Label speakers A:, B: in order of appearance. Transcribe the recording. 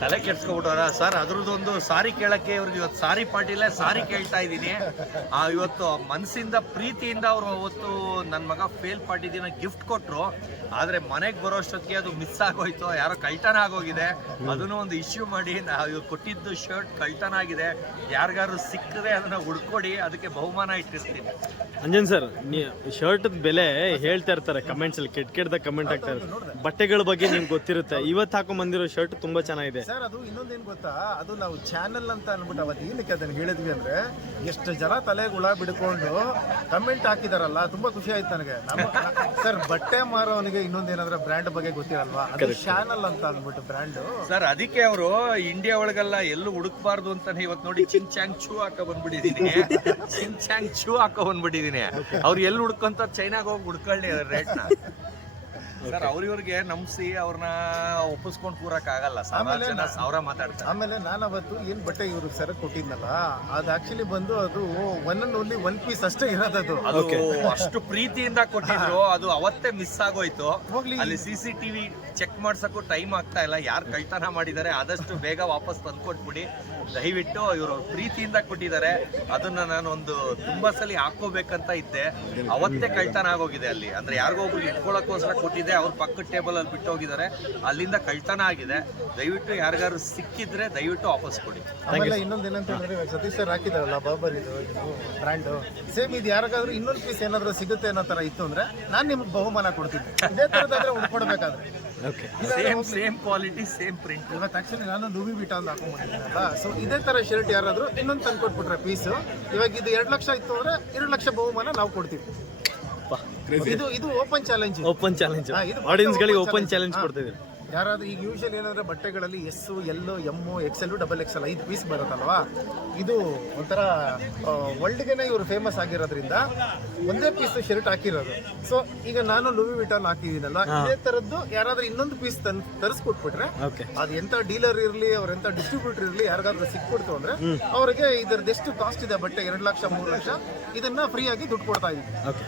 A: ತಲೆ ಕೆಡ್ಸ್ಕೊಬಿಟ್ಟವ್ರ ಸರ್, ಅದ್ರದ್ದೊಂದು ಸಾರಿ ಕೇಳಕ್ಕೆ ಇವ್ರಿಗೆ ಇವತ್ತು ಸಾರಿ ಪಾಟೀಲೇ ಸಾರಿ ಕೇಳ್ತಾ ಇದ್ದೀನಿ. ಆ, ಇವತ್ತು ಮನಸ್ಸಿಂದ, ಪ್ರೀತಿಯಿಂದ ಅವರು ಅವತ್ತು ನನ್ನ ಮಗ ಫೇಲ್ ಪಾಟಿದಿನ ಗಿಫ್ಟ್ ಕೊಟ್ಟರು ಆದ್ರೆ ಮನೆಗೆ ಬರೋಷ್ಟೊತ್ತಿಗೆ ಅದು ಮಿಸ್ ಆಗೋಯ್ತು. ಯಾರೋ ಕಳ್ತನ ಆಗೋಗಿದೆ. ಅದನ್ನು ಒಂದು ಇಶ್ಯೂ ಮಾಡಿ, ನಾವು ಕೊಟ್ಟಿದ್ದು ಶರ್ಟ್ ಕಳ್ತನ ಆಗಿದೆ. ಯಾರಿಗಾರು ಸಿಕ್ಕದೆ ಅದನ್ನ ಹುಡ್ಕೊಡಿ, ಅದಕ್ಕೆ ಬಹುಮಾನ ಇಟ್ಟಿರ್ತೀನಿ.
B: ಅಂಜನ್ ಸರ್ ನೀ ಶರ್ಟ್ ಬೆಲೆ ಹೇಳ್ತಾ ಇರ್ತಾರೆ ಕಮೆಂಟ್ಸ್ ಅಲ್ಲಿ ಕೆಟ್ಟ ಕೆಟ್ಟದಾಗ ಕಮೆಂಟ್ ಆಗ್ತಾರೆ ಬಟ್ಟೆಗಳ ಬಗ್ಗೆ ನಿಮ್ಗೆ ಗೊತ್ತಿರುತ್ತೆ. ಇವತ್ತು ಹಾಕೊಂಡ್ ಬಂದಿರೋ ಶರ್ಟ್ ತುಂಬಾ ಚೆನ್ನಾಗಿದೆ.
C: ಸರ್ ಅದು ಇನ್ನೊಂದೇನು ಗೊತ್ತಾ? ಅದು ನಾವು ಚಾನಲ್ ಅಂತ ಅನ್ಬಿಟ್ಟು ಅವತ್ತು ಏನಕ್ಕೆ ಅದನ್ನ ಹೇಳಿದ್ವಿ ಅಂದ್ರೆ ಎಷ್ಟು ಜನ ತಲೆಗೆ ಹುಳ ಬಿಡ್ಕೊಂಡು ಕಮೆಂಟ್ ಹಾಕಿದಾರಲ್ಲ ತುಂಬಾ ಖುಷಿ ಆಯ್ತು ನನಗೆ. ಸರ್ ಬಟ್ಟೆ ಮಾರೋನಿಗೆ ಇನ್ನೊಂದೇನಾದ್ರೆ ಬ್ರ್ಯಾಂಡ್ ಬಗ್ಗೆ ಗೊತ್ತಿರಲ್ವಾ? ಅದು ಚಾನಲ್ ಅಂತ ಅಂದ್ಬಿಟ್ಟು ಬ್ರ್ಯಾಂಡ್
A: ಸರ್ ಅದಕ್ಕೆ ಅವರು ಇಂಡಿಯಾ ಒಳಗೆಲ್ಲ ಎಲ್ಲೂ ಹುಡುಕ್ಬಾರ್ದು ಅಂತಾನೆ ಇವತ್ತು ನೋಡಿ ಚಿನ್ ಚಾಂಗ್ ಚೂ ಹಾಕ ಬಂದ್ಬಿಟ್ಟಿದೀನಿ. ಚಿನ್ ಚಾಂಗ್ ಚೂ ಹಾಕ ಬಂದ್ಬಿಟ್ಟಿದೀನಿ. ಅವ್ರು ಎಲ್ಲಿ ಹುಡ್ಕೊಂತ? ಚೈನಾಗ ಹೋಗಿ ಹುಡ್ಕೊಳ್ಳಿ ರೇಟ್ನ ಸರ್ ಅವ್ರಿವ್ರಿಗೆ ನಂಬಿಸಿ ಅವ್ರನ್ನ ಒಪ್ಪಿಸ್ಕೊಂಡು ಕೂರಕ್ ಆಗಲ್ಲ. ಸಾವಿರ ಜನ ಸಾವಿರ ಮಾತಾಡ್ತಾರೆ.
C: ಆಮೇಲೆ ನಾನು ಅವತ್ತು ಏನು ಬಟ್ಟೆ ಇವ್ರಿಗೆ ಸರ್ ಕೊಟ್ಟಿದ್ನಲ್ಲ ಅದು ಆಕ್ಚುಲಿ ಬಂದು ಅದು one and only one piece ಅಷ್ಟೇ ಇರೋದದು.
A: ಅದು ಅಷ್ಟು ಪ್ರೀತಿಯಿಂದ ಕೊಟ್ಟಿದ್ರು ಅದು ಅವತ್ತೇ ಮಿಸ್ ಆಗೋಯ್ತು.
C: ಹೋಗ್ಲಿ.
A: ಅಲ್ಲಿ ಸಿ ಸಿ ಟಿವಿ ಚೆಕ್ ಮಾಡ್ಸಕ್ಕೂ ಟೈಮ್ ಆಗ್ತಾ ಇಲ್ಲ. ಯಾರು ಕಳ್ತನ ಮಾಡಿದ್ದಾರೆ ಆದಷ್ಟು ಬೇಗ ವಾಪಸ್ ತಂದ್ಕೊಟ್ಬಿಡಿ. ದಯವಿಟ್ಟು ಇವರು ಪ್ರೀತಿಯಿಂದ ಕೊಟ್ಟಿದ್ದಾರೆ. ಅದನ್ನ ನಾನು ಒಂದು ತುಂಬಾ ಸಲ ಹಾಕೋಬೇಕಂತ ಇದ್ದೆ. ಅವತ್ತೇ ಕಳ್ತನ ಆಗೋಗಿದೆ ಅಲ್ಲಿ. ಅಂದ್ರೆ ಯಾರಿಗೋ ಒಬ್ರು ಇಟ್ಕೊಳ್ಳೋಕ್ಕೋಸ್ಕರ ಕೊಟ್ಟಿದ್ದೆ ಅವ್ರ ಪಕ್ಕದ ಟೇಬಲ್ ಅಲ್ಲಿ ಬಿಟ್ಟು ಹೋಗಿದ್ದಾರೆ ಅಲ್ಲಿಂದ ಕಳ್ತನ ಆಗಿದೆ. ದಯವಿಟ್ಟು ಯಾರಿಗಾರು ಸಿಕ್ಕಿದ್ರೆ ದಯವಿಟ್ಟು ವಾಪಸ್ ಕೊಡಿ.
C: ಆಮೇಲೆ ಇನ್ನೊಂದು ಏನಂತ ಹೇಳಿದ್ರೆ ಇವಾಗ ಸತೀಶ್ ಸರ್ ಹಾಕಿದಾರಲ್ಲ ಬಾಬರ್ ಇದು ಬ್ರ್ಯಾಂಡ್ ಸೇಮ್ ಇದು ಯಾರಿಗಾದ್ರೂ ಇನ್ನೊಂದು ಪೀಸ್ ಏನಾದ್ರೂ ಸಿಗುತ್ತೆ ಅನ್ನೋ ತರ ಇತ್ತು ಅಂದ್ರೆ ನಾನು ನಿಮ್ಗೆ ಬಹುಮಾನ ಕೊಡ್ತೀನಿ. ಇದೇ ಉಳ್ಕೊಡ್ಬೇಕಾದ್ರೆ
B: okay
A: same same quality same print
C: ಇವತ್ತು ಆಕ್ಚುಲಿ ನಾನು ಲೂವಿ ಬಿಟ ಅಂತ ಹಾಕೊಂಡ್ಬಂದಿದ್ದೀನಲ್ಲ ಸೊ ಇದೇ ತರ ಶರ್ಟ್ ಯಾರಾದರೂ ಇನ್ನೊಂದು ತಂದು ಕೊಟ್ಬಿಟ್ರೆ ಪೀಸ್ ಇವಾಗ ಇದು ಎರಡು ಲಕ್ಷ ಇತ್ತು ಅಂದ್ರೆ ಎರಡು ಲಕ್ಷ ಬಹುಮಾನ ನಾವು ಕೊಡ್ತೀವಿ. ಇದು ಇದು open challenge
B: open challenge audience ಗಳಿಗೆ ಓಪನ್ ಚಾಲೆಂಜ್. ಕೊಡ್ತಾ ಇದ್ದೀರಿ
C: ಯಾರಾದ್ರೂ ಈಗ ಯೂಶಲ್ ಏನಂದ್ರೆ ಬಟ್ಟೆಗಳಲ್ಲಿ S L X L double XL ಐದು ಪೀಸ್ ಬರುತ್ತಲ್ವಾ? ಇದು ಒಂಥರ ವರ್ಲ್ಡ್ಗೆನೆ ಇವರು ಫೇಮಸ್ ಆಗಿರೋದ್ರಿಂದ ಒಂದೇ ಪೀಸ್ ಶರ್ಟ್ ಹಾಕಿರೋದು. ಸೊ ಈಗ ನಾನು ಲೂವಿ ವಿಟಾಲ್ ಹಾಕಿದ್ದೀನಲ್ಲ ಇದೇ ತರದ್ದು ಯಾರಾದ್ರೂ ಇನ್ನೊಂದು ಪೀಸ್ ತನ್ ತರಿಸ್ಕೊಟ್ಬಿಟ್ರೆ
B: ಓಕೆ
C: ಅದು ಎಂತ ಡೀಲರ್ ಇರಲಿ ಅವ್ರ ಎಂತ ಡಿಸ್ಟ್ರಿಬ್ಯೂಟರ್ ಇರಲಿ ಯಾರಿಗಾದ್ರೂ ಸಿಕ್ಬಿಡ್ತು ಅಂದ್ರೆ ಅವರಿಗೆ ಇದ್ರದ್ದು ಎಷ್ಟು ಕಾಸ್ಟ್ ಇದೆ ಬಟ್ಟೆ? ಎರಡು ಲಕ್ಷ ಮೂರು ಲಕ್ಷ ಇದನ್ನ ಫ್ರೀ ಆಗಿ ದುಡ್ಡು ಕೊಡ್ತಾ
B: ಓಕೆ